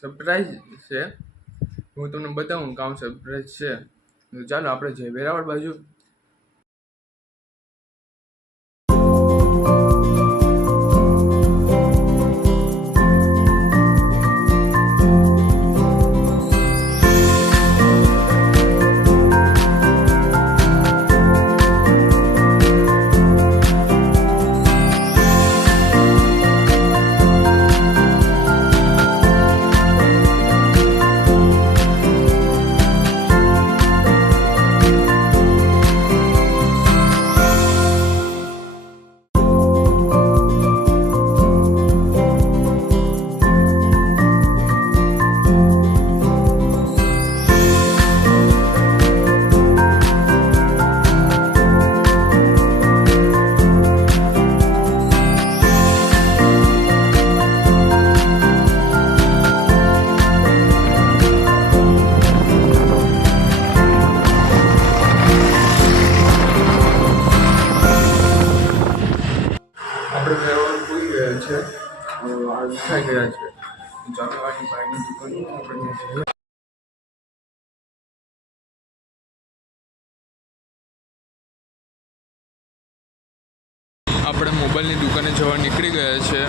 Surprise છે. હું તમને બતાવું કામ સરપ્રાઈઝ છે. તો ચાલો આપણે જઈએ વેરાવળ બાજુ. આપણે વેરાવળ પૂરી ગયા છે. આ વિખાઈ ગયા છે. જાનવાની ભાઈની દુકાન આપણે જઈએ. આપણે મોબાઈલની દુકાને જવા નીકળી ગયા છે.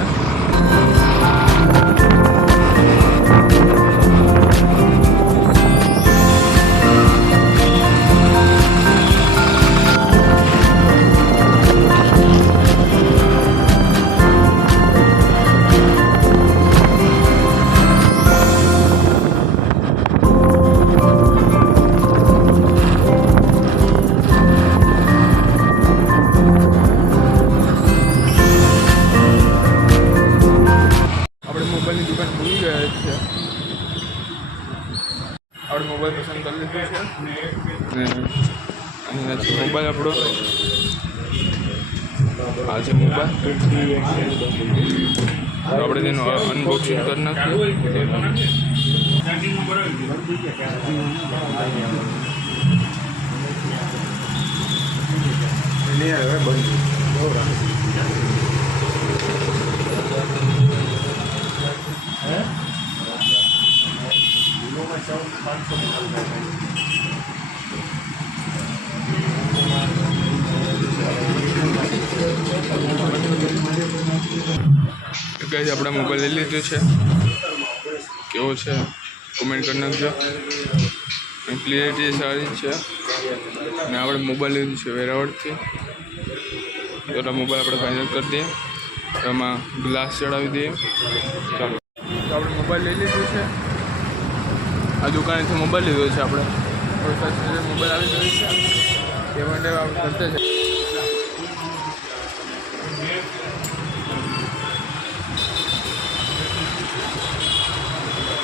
મોબાઈલની દુકાન ભૂલી ગયા છે. આપણે મોબાઈલ પસંદ કરી લીધો છે. અહીંયા છે મોબાઈલ આપણો. આ છે મોબાઈલ. આપણે તેનું અનબોક્સિંગ કરી નાખીએ. ગાઈસ આપણે મોબાઈલ લઈ લીધો છે. કેવો છે કોમેન્ટ કરી નાખજો. ક્લિયરિટી સારી છે. અને આપણે મોબાઈલ લીધું છે વેરાવળથી. તો મોબાઈલ આપણે ફાઇનલ કરી દઈએ. એમાં ગ્લાસ ચડાવી દઈએ. ચાલો તો આપણે મોબાઈલ લઈ લીધું છે. આ દુકાનેથી મોબાઈલ લીધો છે આપણે. મોબાઈલ આવી ગયો છે. તે માટે આપણે કરતા છે.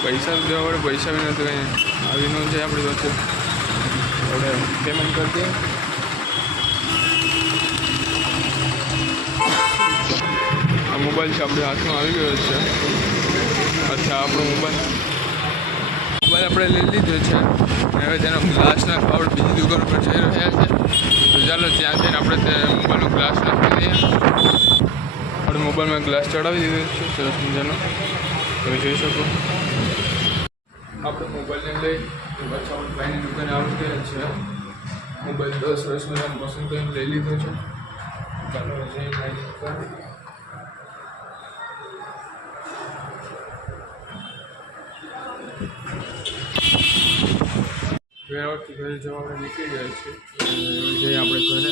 પૈસા દેવા પડે. પૈસા બી નથી કંઈ આવી ન છે આપણી પાસે. આપણે પેમેન્ટ કરી દઈએ. આ મોબાઈલ છે આપણે હાથમાં આવી ગયો છે. અચ્છા આપણો મોબાઈલ આપણે લઈ લીધો છે. હવે તેનો ગ્લાસ નાખવા આપણે બીજી દુકાન પર જઈ રહ્યા છે. તો ચાલો ત્યાં જઈને આપણે તે મોબાઈલનો ગ્લાસ નાખી દઈએ. આપણે મોબાઈલમાં ગ્લાસ ચડાવી દીધો છે સરસ મજાનો. તમે જોઈ શકો. આપણે મોબાઈલને લઈ પાછા આપણે ભાઈની દુકાને આવી ગયા છે. મોબાઈલ 10 વર્ષ મજાનો પસંદ કરીને લઈ લીધો છે. ચાલો જઈએ ભાઈની દુકાન. વેરાવળથી ઘરે જવા આપણે નીકળી ગયા છીએ. જઈએ આપણે ઘરે.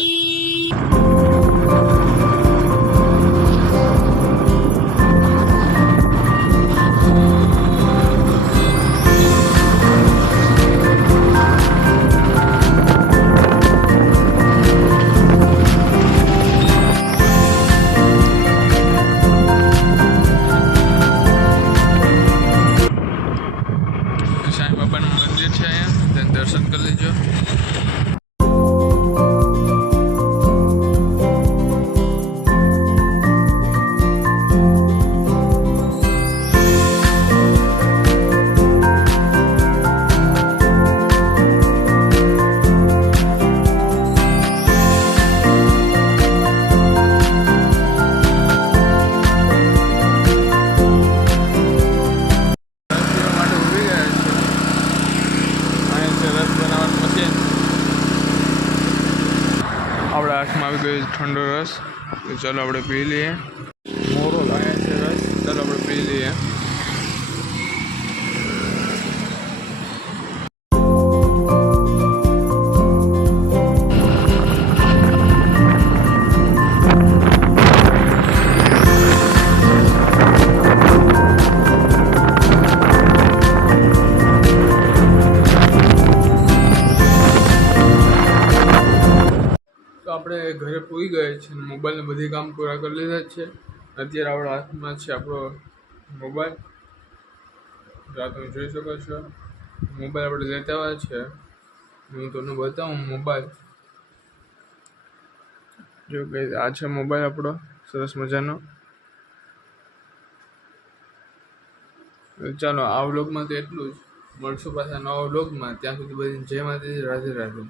સાંઈ બાબાનું મંદિર છે અહીંયા. તેને દર્શન કરી લેજો. ગ્લાસમાં આવી ગયો છે ઠંડો રસ. તો ચાલો આપણે પી લઈએ. મોરો લાયા છે રસ, ચાલો આપણે પી લઈએ. આપણે ઘરે પૂરી ગયા છે. મોબાઈલને બધી કામ પૂરા કરી લીધા છે. અત્યારે આપણા હાથમાં છે આપણો મોબાઈલ. આ તમે જોઈ શકો છો. મોબાઈલ આપણે લેતા આવ્યા છે. હું તમને બતાવું મોબાઈલ. જો કે આ છે મોબાઈલ આપણો સરસ મજાનો. ચાલો આ વ્લોગમાં તો એટલું જ. મળશું પાછા નવા વ્લોગમાં. ત્યાં સુધી બધી જય માતાજી, રાધે રાધે.